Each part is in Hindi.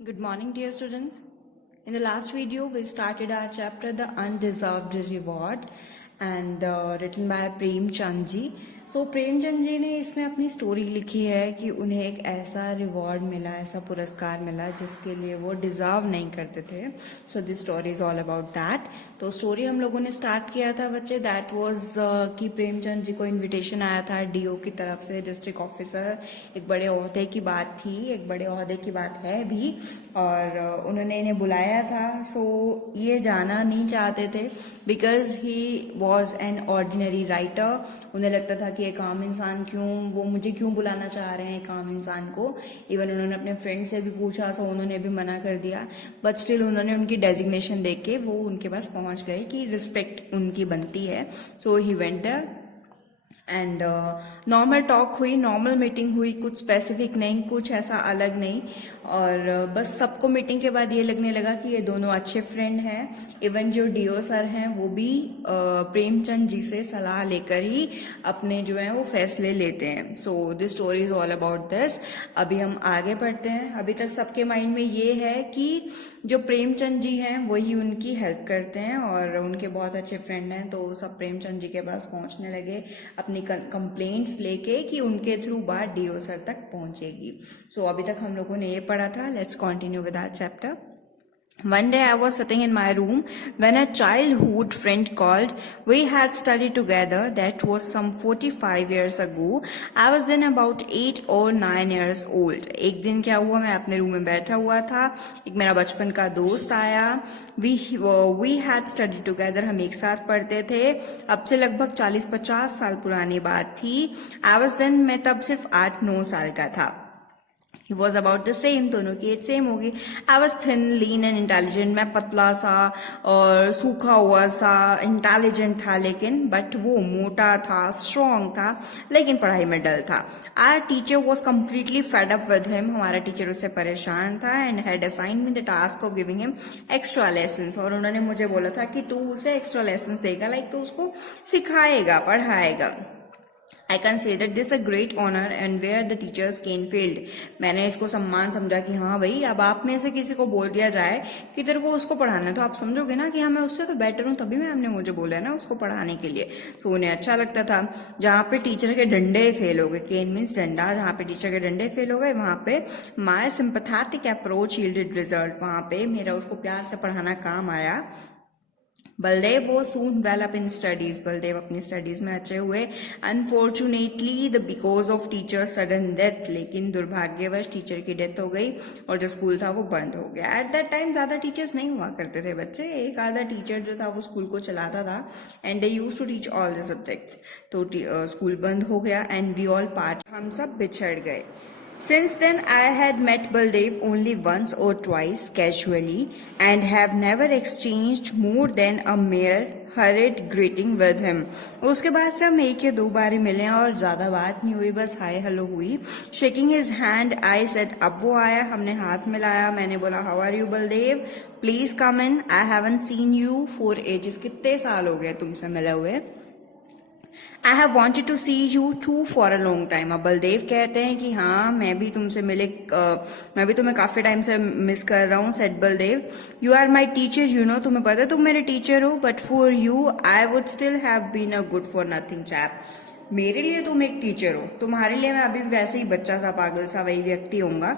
Good morning, dear students. In the last video, we started our chapter The Undeserved Reward and written by Prem Chand ji. So Prem Chand ji ने इसमें अपनी स्टोरी लिखी है कि उन्हें एक ऐसा रिवॉर्ड मिला, ऐसा पुरस्कार मिला जिसके लिए वो डिजर्व नहीं करते थे. So this story is all about that. तो स्टोरी हम लोगों ने स्टार्ट किया था बच्चे, दैट वाज कि प्रेमचंद जी को इनविटेशन आया था डीओ की तरफ से, डिस्ट्रिक्ट ऑफिसर. एक बड़े ओहदे की बात थी, एक बड़े ओहदे की बात है भी, और उन्होंने इन्हें बुलाया था. सो ये जाना नहीं चाहते थे because he was an ordinary writer. उन्हें लगता था कि एक आम इंसान वो मुझे क्यों बुलाना चाह रहे हैं एक आम इंसान को. इवन उन्होंने अपने फ्रेंड से भी पूछा, सो उन्होंने भी मना कर दिया, बट स्टिल उन्होंने उनकी डेजिग्नेशन देख के वो उनके पास पहुंच गए कि रिस्पेक्ट उनकी बनती है. So he went there and normal talk हुई, नॉर्मल मीटिंग हुई, कुछ स्पेसिफिक नहीं, कुछ ऐसा अलग नहीं. और बस सबको मीटिंग के बाद ये लगने लगा कि ये दोनों अच्छे फ्रेंड हैं. इवन जो डीओ सर हैं वो भी प्रेमचंद जी से सलाह लेकर ही अपने जो है वो फैसले लेते हैं. So this story is all about this. अभी हम आगे बढ़ते हैं. अभी तक सबके माइंड में ये है कि जो प्रेमचंद जी हैं वही उनकी हेल्प करते हैं और उनके बहुत अच्छे फ्रेंड हैं. तो सब प्रेमचंद जी के पास पहुंचने लगे अपनी कंप्लेंट्स लेके कि उनके थ्रू बात डीओ सर तक पहुंचेगी. सो अभी तक हम लोगों ने ये पढ़ा था. Let's continue with our chapter. One day I was sitting in my room when a childhood friend called. We had studied together. That was some 45 years ago. I was then about 8 or 9 years old. एक दिन क्या हुआ, मैं अपने रूम में बैठा हुआ था, एक मेरा बचपन का दोस्त आया. We had studied together. हम एक साथ पढ़ते थे. अब से लगभग 40-50 साल पुरानी बात थी. I was then, मैं तब सिर्फ 8-9 साल का था. He was about the same, दोनों की एज सेम होगी. I was thin, lean and intelligent. मैं पतला सा और सूखा हुआ सा इंटेलिजेंट था, लेकिन बट वो मोटा था, स्ट्रॉन्ग था, लेकिन पढ़ाई में डल था. Our teacher was completely fed up with him. हमारा टीचर उससे परेशान था and had assigned me the task of giving him extra lessons. और उन्होंने मुझे बोला था कि तू उसे एक्स्ट्रा लेसन्स देगा, लाइक तो उसको सिखाएगा, पढ़ाएगा. I considered this a great honor and where the teachers Kane failed. मैंने इसको सम्मान समझा कि हाँ भाई, अब आप में से किसी को बोल दिया जाए कि तेरे को उसको पढ़ाना है तो आप समझोगे ना कि हाँ मैं उससे तो बेटर हूँ, तभी मैम ने मुझे बोला है ना उसको पढ़ाने के लिए. सो उन्हें अच्छा लगता था. जहाँ पे टीचर के डंडे फेल हो गए, केन मीन्स डंडा, जहाँ पे टीचर के डंडे फेल हो गए वहां पे माई सिंपैथेटिक अप्रोच यील्डेड रिजल्ट. वहां पे मेरा उसको प्यार से पढ़ाना काम आया. Baldev was soon well up in studies. Baldev अपनी स्टडीज में अच्छे हुए. Unfortunately the because of teacher sudden death. लेकिन दुर्भाग्यवश टीचर की डेथ हो गई और जो स्कूल था वो बंद हो गया. एट दैट टाइम ज्यादा टीचर्स नहीं हुआ करते थे बच्चे, एक आधा टीचर जो था वो स्कूल को चलाता था and they used to teach all the subjects. तो स्कूल बंद हो गया एंड वी ऑल पार्ट, हम सब बिछड़ गए. Since then, I had met Baldev only once or twice casually and have never exchanged more than a mere hurried greeting with him. उसके बाद से हम एक या दो बार ही मिले और ज्यादा बात नहीं हुई, बस हाय हेलो हुई. Shaking his hand, I said, अब वो आया, हमने हाथ मिलाया. मैंने बोला how are you Baldev? Please come in. I haven't seen you for ages. कितने साल हो गए तुमसे मिले हुए. I have wanted to see you too for a long time. अब बलदेव कहते हैं कि हाँ मैं भी तुमसे मैं भी तुम्हें काफी टाइम से मिस कर रहा हूँ. Said Baldev. You are my teacher, you know. तुम्हें पता है तुम मेरे टीचर हो, but for you I would still have been a good for nothing chap. मेरे लिए तुम एक टीचर हो, तुम्हारे लिए मैं अभी वैसे ही बच्चा सा पागल सा वही व्यक्ति होऊंगा,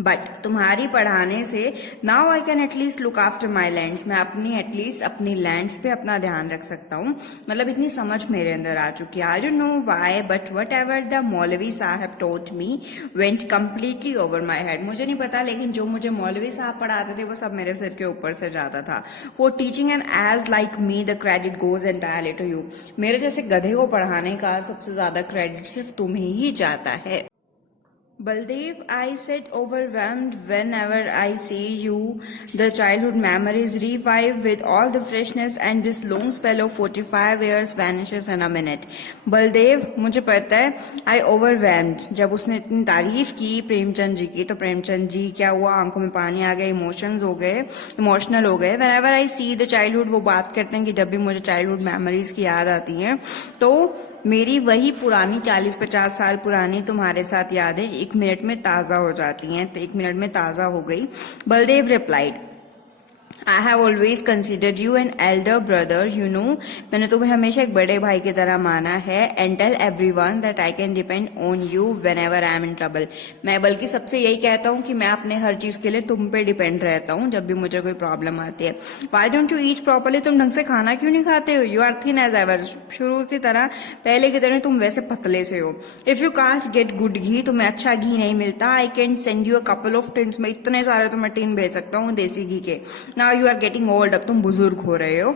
बट तुम्हारी पढ़ाने से now I can at least look after my lands. मैं एटलीस्ट अपनी लैंड्स पे अपना ध्यान रख सकता हूँ. मतलब इतनी समझ मेरे अंदर आ चुकी है. I don't know why but whatever the maulvi sahib taught me went completely over my head. मुझे नहीं पता, लेकिन जो मुझे मौलवी साहब पढ़ाते थे वो सब मेरे सिर के ऊपर से जाता था. For teaching and asses like me the credit goes entirely to you. मेरे जैसे गधे को पढ़ाने का सबसे ज्यादा क्रेडिट सिर्फ तुम्हें ही जाता है. Baldev, I said, overwhelmed whenever I see you. The childhood memories revive with all the freshness and this long spell of 45 years vanishes in a minute. Baldev, मुझे पता है, I overwhelmed. जब उसने इतनी तारीफ की प्रेमचंद जी की तो प्रेमचंद जी क्या हुआ, आंखों में पानी आ गए, इमोशनल हो गए. Whenever I see the childhood, वो बात करते हैं कि जब भी मुझे चाइल्डहुड मेमोरीज की याद आती है तो मेरी वही पुरानी 40-50 साल पुरानी तुम्हारे साथ यादें 1 मिनट में ताजा हो जाती हैं। तो 1 मिनट में ताजा हो गई। Baldev replied, I have always considered you an elder brother, you know. मैंने तुम्हें हमेशा एक बड़े भाई की तरह माना है। And tell everyone that I can depend on you whenever I am in trouble. मैं बल्कि सबसे यही कहता हूँ कि मैं अपने हर चीज के लिए तुम पे डिपेंड रहता हूँ जब भी मुझे कोई प्रॉब्लम आती है। Why don't you eat properly? तुम ढंग से खाना क्यों नहीं खाते हो? You are thin as ever. शुरू की तरह, पहले की तरह तुम वैसे पतले से हो। If you can't get good ghee, तुम्हें अच्छा घी नहीं मिलता, I can send you a couple of tins. मैं इतने सारे तुम्हें टिन भेज सकता हूँ देसी घी के। Now you are getting old. अब तुम बुजुर्ग हो रहे हो।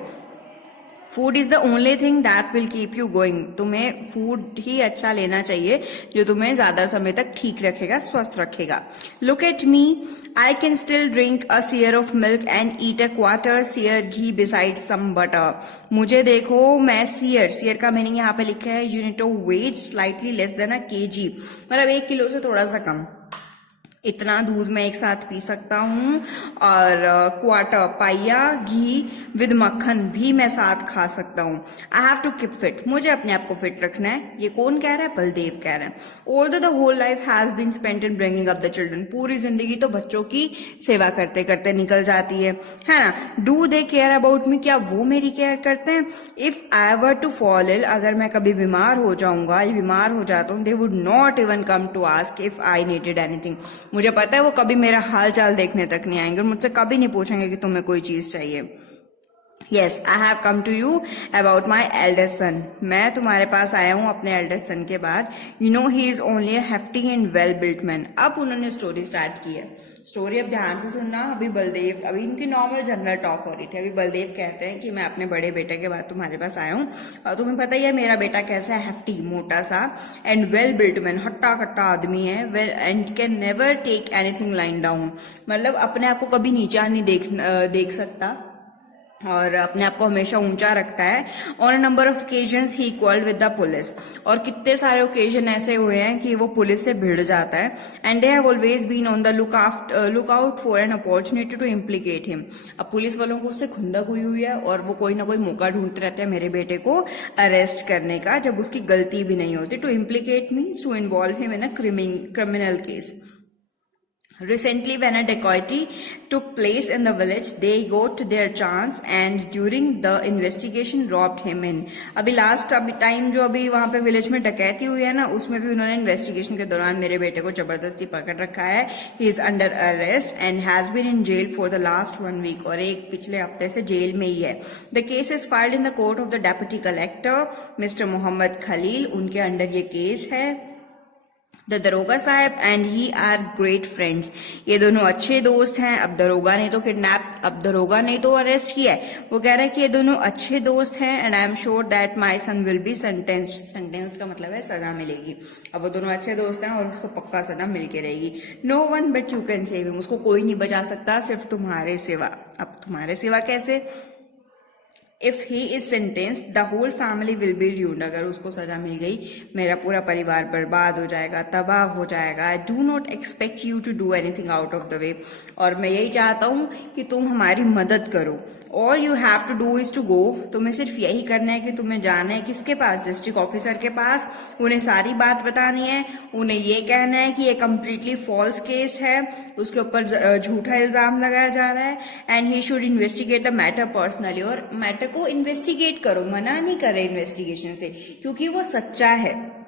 Food is the only thing that will keep you going. तुम्हें फूड ही अच्छा लेना चाहिए जो तुम्हें ज्यादा समय तक ठीक रखेगा, स्वस्थ रखेगा। Look at me, I can still drink a seer of milk and eat a quarter seer ghee beside some butter. मुझे देखो, मैं सीयर का मीनिंग यहाँ पे लिखा है unit of weight slightly less than a KG, मतलब 1 किलो से थोड़ा सा कम। इतना दूध मैं एक साथ पी सकता हूँ। और क्वार्टर पाइया घी विद मक्खन भी मैं साथ खा सकता हूँ। I have to keep fit, मुझे अपने आप को फिट रखना है। ये कौन कह रहा है? बलदेव कह रहा है। Although the whole life has been spent in bringing up the children, पूरी जिंदगी तो बच्चों की सेवा करते करते निकल जाती है ना। Do they care about me, क्या वो मेरी केयर करते हैं? If I were to fall ill, अगर मैं कभी बीमार हो जाऊंगा या बीमार हो जाता हूँ, they would not even come to ask if I needed anything. मुझे पता है वो कभी मेरा हाल चाल देखने तक नहीं आएंगे और मुझसे कभी नहीं पूछेंगे कि तुम्हें कोई चीज चाहिए। Yes, I have come to you about my eldest son. मैं तुम्हारे पास आया हूँ अपने eldest son के बाद। You know he is only a hefty and well built man. अब उन्होंने स्टोरी स्टार्ट की है। स्टोरी अब ध्यान से सुनना। अभी इनकी नॉर्मल जनरल टॉक हो रही थी। अभी बलदेव कहते हैं कि मैं अपने बड़े बेटे के बाद तुम्हारे पास आया हूँ और तुम्हें पता ही है मेरा बेटा कैसा है, hefty, मोटा सा, एंड वेल बिल्ट मैन, हट्टा कट्टा आदमी है, well and can never take anything lying down, मतलब अपने आप को कभी नीचा नहीं देख सकता और अपने आप को हमेशा ऊंचा रखता है। On a number of occasions he equalled with the police, और कितने सारे ओकेजन ऐसे हुए हैं कि वो पुलिस से भिड़ जाता है। And they have always been on the lookout for an opportunity to implicate him. अब पुलिस वालों को उससे खुंदक हुई है और वो कोई ना कोई मौका ढूंढते रहते हैं मेरे बेटे को अरेस्ट करने का, जब उसकी गलती भी नहीं होती। To implicate means to involve him in a criminal case. Recently, when a dacoity took place in the village, they got their chance and during the investigation robbed him in. अभी टाइम जो अभी वहां पे विलेज में डकैती हुई है ना, उसमें भी उन्होंने इन्वेस्टिगेशन के दौरान मेरे बेटे को जबरदस्ती पकड़ रखा है। He is under arrest and has been in jail for the last 1 week, और एक पिछले हफ्ते से जेल में ही है। The case is filed in the court of the deputy collector, Mr. Mohammad Khalil, उनके अंडर ये केस है। The daroga sahib and he are great friends, ये दोनों अच्छे दोस्त हैं। अब दरोगा ने तो दरोगा ने तो अरेस्ट किया है, वो कह रहा है कि ये दोनों अच्छे दोस्त हैं। And I am sure that my son will be sentenced का मतलब है सजा मिलेगी। अब वो दोनों अच्छे दोस्त हैं और उसको पक्का सजा मिल के रहेगी। No one but you can save him, उसको कोई नहीं बचा सकता सिर्फ तुम्हारे सिवा। अब तुम्हारे सिवा कैसे? If he is sentenced the whole family will be ruined, अगर उसको सजा मिल गई मेरा पूरा परिवार बर्बाद हो जाएगा, तबाह हो जाएगा। I do not expect you to do anything out of the way, और मैं यही चाहता हूँ कि तुम हमारी मदद करो। All you have to do is to go, तुम्हें सिर्फ यही करना है कि तुम्हें जाना है किसके पास? डिस्ट्रिक्ट ऑफिसर के पास। उन्हें सारी बात बतानी है, उन्हें ये कहना है कि ये कम्प्लीटली फॉल्स केस है, उसके ऊपर झूठा इल्जाम लगाया जा रहा है। And he should investigate the matter personally, और मैटर को इन्वेस्टिगेट करो, मना नहीं करे इन्वेस्टिगेशन से, क्योंकि वो सच्चा है।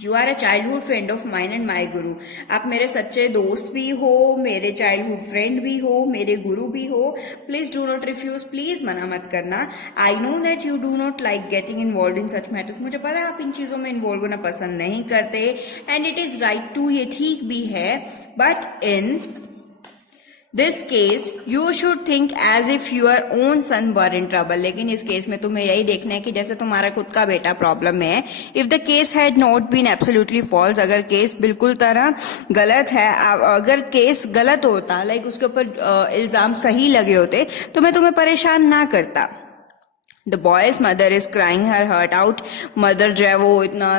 You are a childhood friend of mine and my guru, आप मेरे सच्चे दोस्त भी हो, मेरे चाइल्डहुड फ्रेंड भी हो, मेरे गुरु भी हो। Please do not refuse, please मना मत करना। I know that you do not like getting involved in such matters, मुझे पता है आप इन चीजों में इन्वॉल्व होना पसंद नहीं करते। And it is right too, ये ठीक भी है। But in this case you should think as if your own son were in trouble, लेकिन इस केस में तुम्हें यही देखना है कि जैसे तुम्हारा खुद का बेटा प्रॉब्लम में है। If the case had not been absolutely false, अगर केस बिल्कुल तरह गलत है, अगर केस गलत होता, लाइक उसके ऊपर इल्जाम सही लगे होते, तो मैं तुम्हें परेशान ना करता। The boy's mother is crying her heart out, mother जो है वो इतना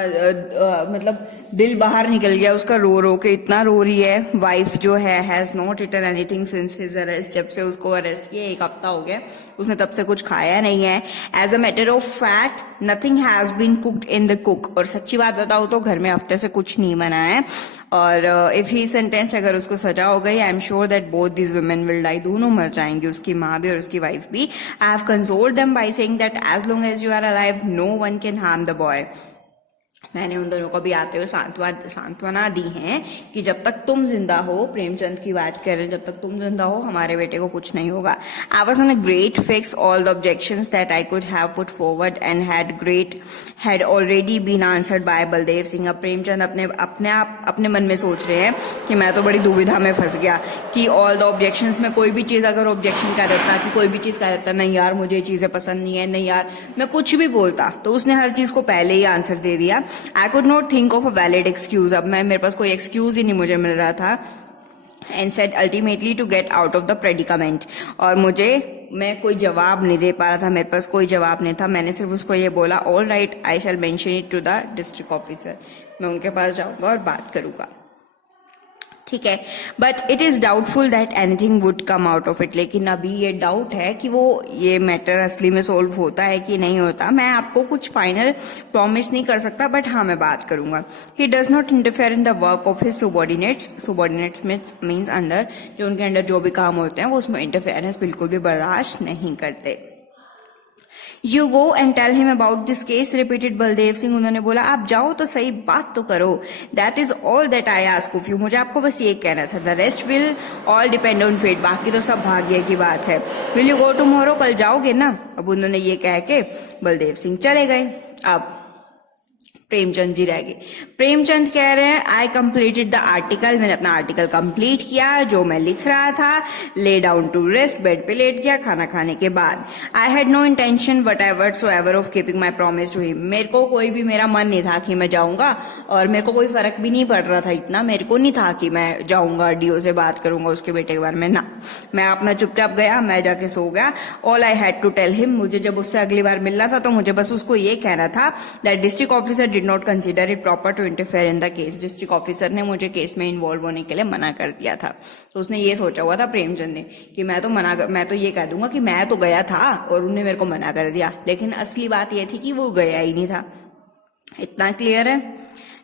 मतलब दिल बाहर निकल गया उसका, रो रो के इतना रो रही है। वाइफ जो है has not eaten anything since his arrest, जब से उसको अरेस्ट किया 1 हफ्ता हो गया, उसने तब से कुछ खाया नहीं है। As a matter of fact nothing has been cooked in the cook, और सच्ची बात बताओ तो घर में हफ्ते से कुछ नहीं बना है। और इफ ही सेंटेंस, अगर उसको सजा हो गई, I am sure that both these women will die, दोनों मर जाएंगी, उसकी माँ भी और उसकी वाइफ भी। I have consoled them by saying that as long as you are alive no one can harm the boy. मैंने उन दोनों को भी आते हुए सांत्वना दी है कि जब तक तुम जिंदा हो, प्रेमचंद की बात कर रहे हैं, जब तक तुम जिंदा हो हमारे बेटे को कुछ नहीं होगा। I was on a great fix all the objections that I could have put forward and had already been answered by Baldev Singh. अब प्रेमचंद अपने मन में सोच रहे हैं कि मैं तो बड़ी दुविधा में फंस गया कि ऑल द ऑब्जेक्शंस में कोई भी चीज अगर ऑब्जेक्शन कर देता, कि कोई भी चीज कर देता, नहीं यार मुझे ये चीजें पसंद नहीं है, नहीं यार मैं कुछ भी बोलता, तो उसने हर चीज को पहले ही आंसर दे दिया। आई could not think of a valid excuse, अब मेरे पास कोई एक्सक्यूज ही नहीं मुझे मिल रहा था। And said ultimately to get out of the predicament, और मैं कोई जवाब नहीं दे पा रहा था, मेरे पास कोई जवाब नहीं था। मैंने सिर्फ उसको ये बोला, all right I shall mention it to the district officer, मैं उनके पास जाऊंगा और बात करूंगा, ठीक है। But it is doubtful that anything would come out of it, लेकिन अभी ये डाउट है कि वो ये मैटर असली में सोल्व होता है कि नहीं होता। मैं आपको कुछ फाइनल प्रॉमिस नहीं कर सकता, बट हाँ मैं बात करूंगा। He does not interfere in the work of his subordinates means under, जो उनके अंडर जो भी काम होते हैं वो उसमें इंटरफेरेंस बिल्कुल भी बर्दाश्त नहीं करते। You go and tell him about this case, repeated Baldev Singh. उन्होंने बोला आप जाओ तो सही, बात तो करो। That is all that I ask of you, मुझे आपको बस ये कहना था। The rest will all depend on fate, बाकी तो सब भाग्य की बात है। विल यू गो टुमारो, कल जाओगे ना? अब उन्होंने ये कह के बलदेव सिंह चले गए। अब प्रेमचंद जी रह गए। प्रेमचंद कह रहे हैं आई कंप्लीटेड द आर्टिकल, मैंने अपना आर्टिकल कंप्लीट किया जो मैं लिख रहा था। Lay down to rest, bed पे लेट गया खाना खाने के बाद। I had no intention what ever so ever of keeping my promise to him, मेरे को कोई भी मेरा मन नहीं था कि मैं जाऊंगा, और मेरे को कोई फर्क भी नहीं पड़ रहा था इतना, मेरे को नहीं था कि मैं जाऊंगा डीओ से बात करूंगा उसके बेटे के बारे में, ना। मैं अपना चुपचाप गया, मैं जाके सो गया। All I had to tell him, मुझे जब उससे अगली बार मिलना था तो मुझे बस उसको ये कहना था that district officer did not consider it proper to interfere in the case, district officer ने मुझे केस में इन्वॉल्व होने के लिए मना कर दिया था। तो उसने ये सोचा हुआ था प्रेमचंद ने कि मैं तो ये कह दूंगा कि मैं तो गया था और उन्होंने मेरे को मना कर दिया, लेकिन असली बात ये थी कि वो गया ही नहीं था। इतना क्लियर है?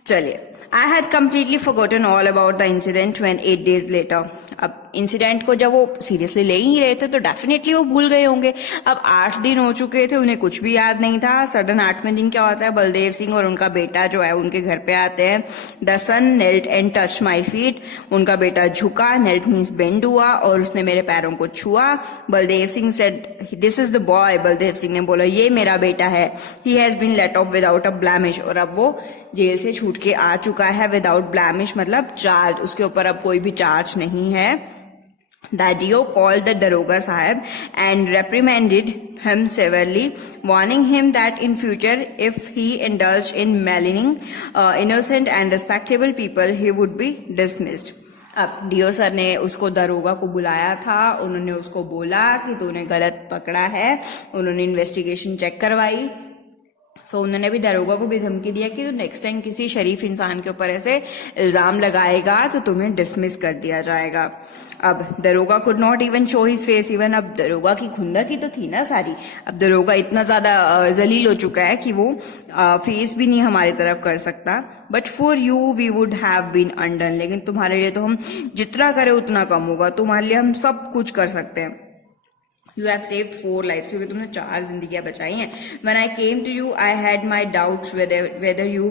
चलिए, I had completely forgotten all about the incident when 8 days later. अब इंसिडेंट को जब वो सीरियसली ले ही रहे थे तो डेफिनेटली वो भूल गए होंगे। अब 8 दिन हो चुके थे, उन्हें कुछ भी याद नहीं था। सडन 8वें दिन क्या होता है, बलदेव सिंह और उनका बेटा जो है उनके घर पे आते हैं। The son knelt and touch my feet, उनका बेटा झुका, नेल्ट मीन्स बेंड हुआ, और उसने मेरे पैरों को छुआ। Baldev Singh said this is the boy, Baldev Singh ने बोला ये मेरा बेटा है। He has been let off without a blemish, और अब वो जेल से छूट के आ चुका है। विदाउट ब्लैमिश मतलब चार्ज, उसके ऊपर अब कोई भी चार्ज नहीं है। Daddio called the Daroga Sahib and reprimanded him severely, warning him that in future, if he indulged in maligning innocent and respectable people, he would be dismissed. अब डीओ सर ने उसको दरोगा को बुलाया था, उन्होंने उसको बोला कि तूने गलत पकड़ा है। उन्होंने इन्वेस्टिगेशन चेक करवाई। उन्होंने भी दरोगा को भी धमकी दिया कि तू नेक्स्ट टाइम किसी शरीफ इंसान के ऊपर ऐसे इल्जाम लगाएगा तो तुम्हें डिसमिस कर दिया जाएगा। अब दरोगा could not even show his face even, अब दरोगा की खुंदकी तो थी ना सारी। अब दरोगा इतना ज्यादा जलील हो चुका है कि वो फेस भी नहीं हमारी तरफ कर सकता। But for you we would have been undone, लेकिन तुम्हारे लिए तो हम जितना करें उतना कम होगा, तुम्हारे लिए हम सब कुछ कर सकते हैं। You have saved 4 lives, क्योंकि तुमने 4 जिंदगियां बचाई हैं। When I came to you, I had my doubts whether you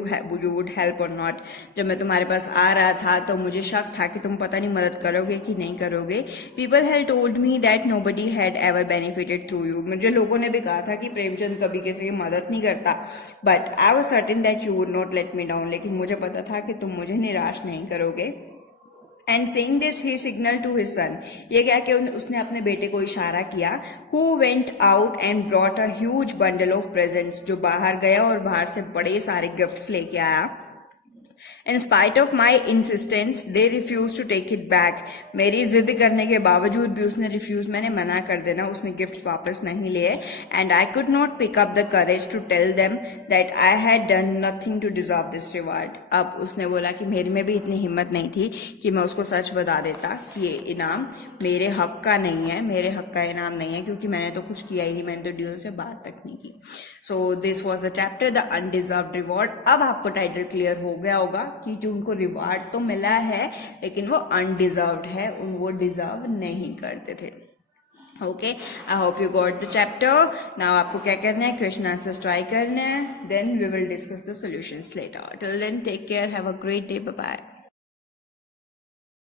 would help or not. जब मैं तुम्हारे पास आ रहा था तो मुझे शक था कि तुम पता नहीं मदद करोगे कि नहीं करोगे। People had told me that nobody had ever benefited through you. मुझे लोगों ने भी कहा था कि प्रेमचंद कभी किसी की मदद नहीं करता। But I was certain that you would not let me down. लेकिन मुझे पता था कि तुम मुझे निराश नहीं करोगे। And saying this he signal to his son, ये क्या कि उसने अपने बेटे को इशारा किया। Who went out and brought a huge bundle of presents, जो बाहर गया और बाहर से बड़े सारे गिफ्ट्स लेके आया। In spite of my insistence they refuse to take it back. मेरी जिद करने के बावजूद भी उसने रिफ्यूज, मैंने मना कर देना, उसने गिफ्ट्स वापस नहीं लिए। And I could not pick up the courage to tell them that I had done nothing to deserve this reward. अब उसने बोला कि मेरे में भी इतनी हिम्मत नहीं थी कि मैं उसको सच बता देता कि ये इनाम मेरे हक का नहीं है, मेरे हक का इनाम नहीं है, क्योंकि मैंने तो कुछ किया ही नहीं, मैंने तो ड्यू से बात तक नहीं की। So this was the chapter the undeserved reward. अब आपको टाइटल क्लियर हो गया होगा कि जो उनको रिवार्ड तो मिला है लेकिन वो अनडिजर्व्ड है, वो डिजर्व नहीं करते थे। Okay, I hope you got the chapter. Now आपको क्या करना है, क्वेश्चन आंसर्स ट्राई करना है, then we will discuss the solutions later. Till then take care, have a great day, bye bye.